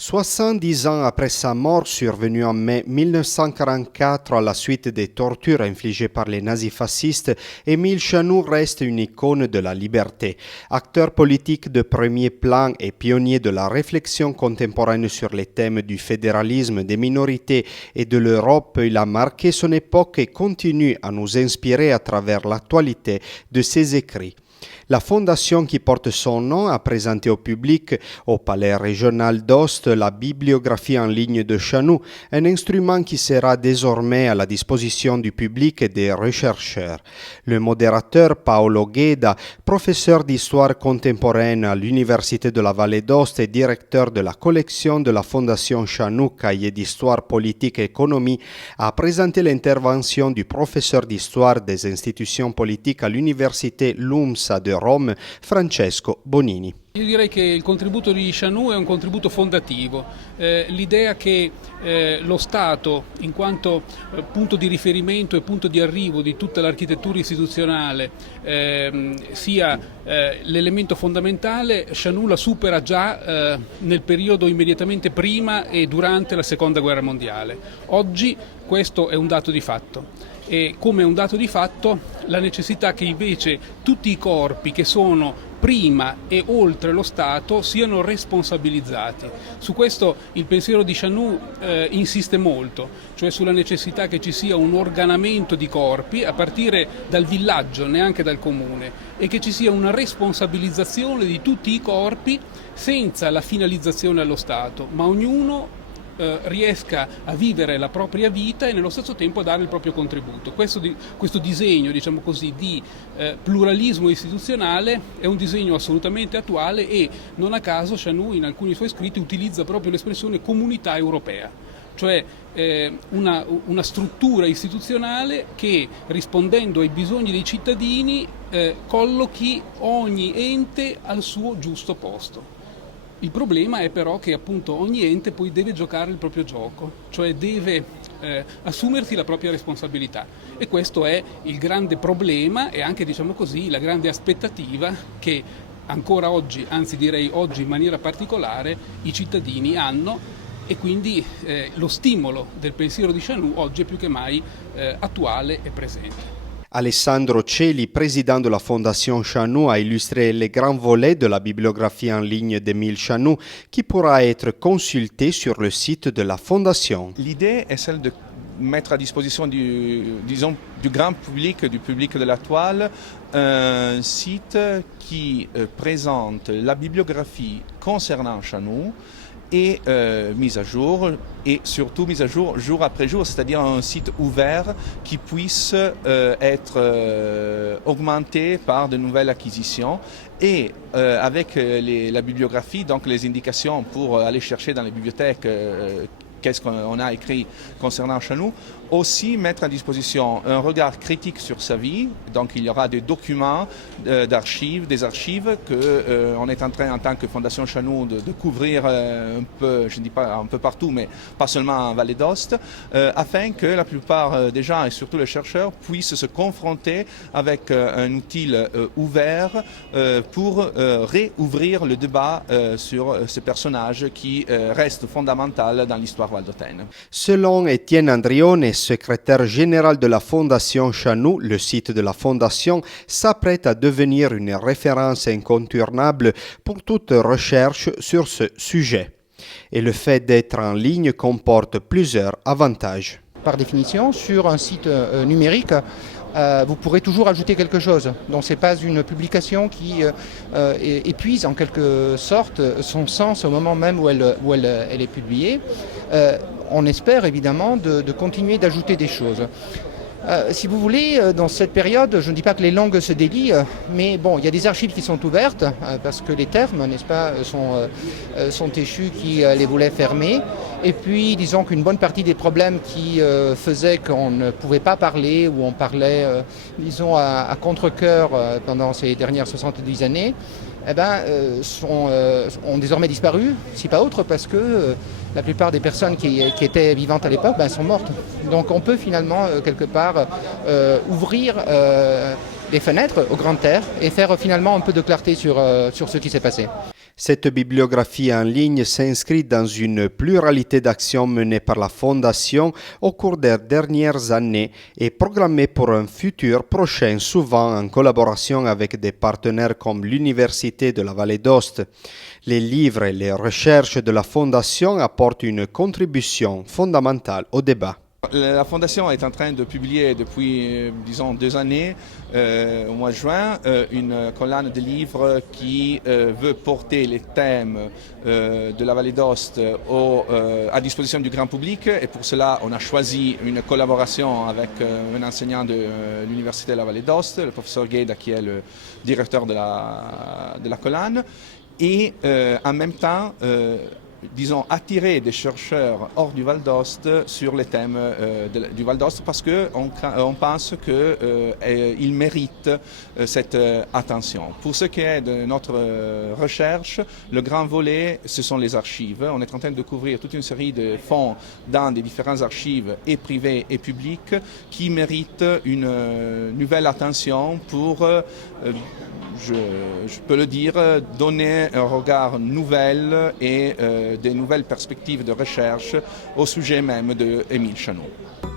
70 ans après sa mort survenue en mai 1944 à la suite des tortures infligées par les nazis fascistes, Émile Chanoux reste une icône de la liberté. Acteur politique de premier plan et pionnier de la réflexion contemporaine sur les thèmes du fédéralisme, des minorités et de l'Europe, il a marqué son époque et continue à nous inspirer à travers l'actualité de ses écrits. La fondation qui porte son nom a présenté au public, au Palais régional d'Ost, la bibliographie en ligne de Chanoux, un instrument qui sera désormais à la disposition du public et des chercheurs. Le modérateur Paolo Gheda, professeur d'histoire contemporaine à l'Université de la Vallée d'Ost et directeur de la collection de la Fondation Chanoux, cahier d'histoire politique et économie, a présenté l'intervention du professeur d'histoire des institutions politiques à l'Université LUMSA de Rome, Francesco Bonini. Io direi che il contributo di Chanoux è un contributo fondativo, l'idea che lo Stato, in quanto punto di riferimento e punto di arrivo di tutta l'architettura istituzionale, sia l'elemento fondamentale, Chanoux la supera già nel periodo immediatamente prima e durante la Seconda Guerra Mondiale. Oggi questo è un dato di fatto. E come un dato di fatto la necessità che invece tutti i corpi che sono prima e oltre lo Stato siano responsabilizzati. Su questo il pensiero di Chanoux insiste molto, cioè sulla necessità che ci sia un organamento di corpi a partire dal villaggio, neanche dal comune, e che ci sia una responsabilizzazione di tutti i corpi senza la finalizzazione allo Stato, ma ognuno riesca a vivere la propria vita e nello stesso tempo a dare il proprio contributo. Questo disegno, diciamo così, di pluralismo istituzionale è un disegno assolutamente attuale e non a caso Chanoux in alcuni suoi scritti utilizza proprio l'espressione comunità europea, cioè una struttura istituzionale che, rispondendo ai bisogni dei cittadini, collochi ogni ente al suo giusto posto. Il problema è però che appunto ogni ente poi deve giocare il proprio gioco, cioè deve assumersi la propria responsabilità, e questo è il grande problema e anche, diciamo così, la grande aspettativa che ancora oggi, anzi direi oggi in maniera particolare, i cittadini hanno, e quindi lo stimolo del pensiero di Chanoux oggi è più che mai attuale e presente. Alessandro Celi, président de la Fondation Chanoux, a illustré les grands volets de la bibliographie en ligne d'Émile Chanoux qui pourra être consultée sur le site de la Fondation. L'idée est celle de mettre à disposition du grand public, du public de la toile, un site qui présente la bibliographie concernant Chanoux et mise à jour, et surtout mise à jour après jour, c'est-à-dire un site ouvert qui puisse être augmenté par de nouvelles acquisitions, et avec la bibliographie, donc les indications pour aller chercher dans les bibliothèques qu'est-ce qu'on a écrit concernant Chanoux, aussi mettre à disposition un regard critique sur sa vie. Donc il y aura des documents d'archives, des archives qu'on est en train, en tant que Fondation Chanoux, de couvrir un peu, je ne dis pas un peu partout, mais pas seulement en Vallée d'Ost, afin que la plupart des gens, et surtout les chercheurs, puissent se confronter avec un outil ouvert pour réouvrir le débat sur ce personnage qui reste fondamental dans l'histoire valdotaine. Selon Étienne Andrione, secrétaire général de la Fondation Chanoux, le site de la Fondation s'apprête à devenir une référence incontournable pour toute recherche sur ce sujet. Et le fait d'être en ligne comporte plusieurs avantages. Par définition, sur un site numérique, vous pourrez toujours ajouter quelque chose. Donc ce n'est pas une publication qui épuise en quelque sorte son sens au moment même où elle est publiée. On espère évidemment de continuer d'ajouter des choses. Si vous voulez, dans cette période, je ne dis pas que les langues se délient, mais bon, il y a des archives qui sont ouvertes, parce que les termes, n'est-ce pas, sont échus qui les voulaient fermer. Et puis, disons qu'une bonne partie des problèmes qui faisaient qu'on ne pouvait pas parler, ou on parlait, disons, à contre-cœur pendant ces dernières 70 années, ont désormais disparu, si pas autre, parce que la plupart des personnes qui étaient vivantes à l'époque sont mortes. Donc on peut finalement, quelque part, ouvrir des fenêtres au grand air et faire finalement un peu de clarté sur ce qui s'est passé. Cette bibliographie en ligne s'inscrit dans une pluralité d'actions menées par la Fondation au cours des dernières années et programmée pour un futur prochain, souvent en collaboration avec des partenaires comme l'Université de la Vallée d'Aoste. Les livres et les recherches de la Fondation apportent une contribution fondamentale au débat. La Fondation est en train de publier depuis, disons, 2 années, au mois de juin, une collane de livres qui veut porter les thèmes de la Vallée d'Aoste à disposition du grand public. Et pour cela, on a choisi une collaboration avec un enseignant de l'Université de la Vallée d'Aoste, le professeur Gueda, qui est le directeur de la collane. Et en même temps, disons, attirer des chercheurs hors du Val d'Aoste sur les thèmes du Val d'Aoste parce qu'on pense qu'ils méritent cette attention. Pour ce qui est de notre recherche, le grand volet, ce sont les archives. On est en train de découvrir toute une série de fonds dans des différentes archives et privées et publiques qui méritent une nouvelle attention pour je peux le dire, donner un regard nouvel et des nouvelles perspectives de recherche au sujet même d'Émile Chanoux.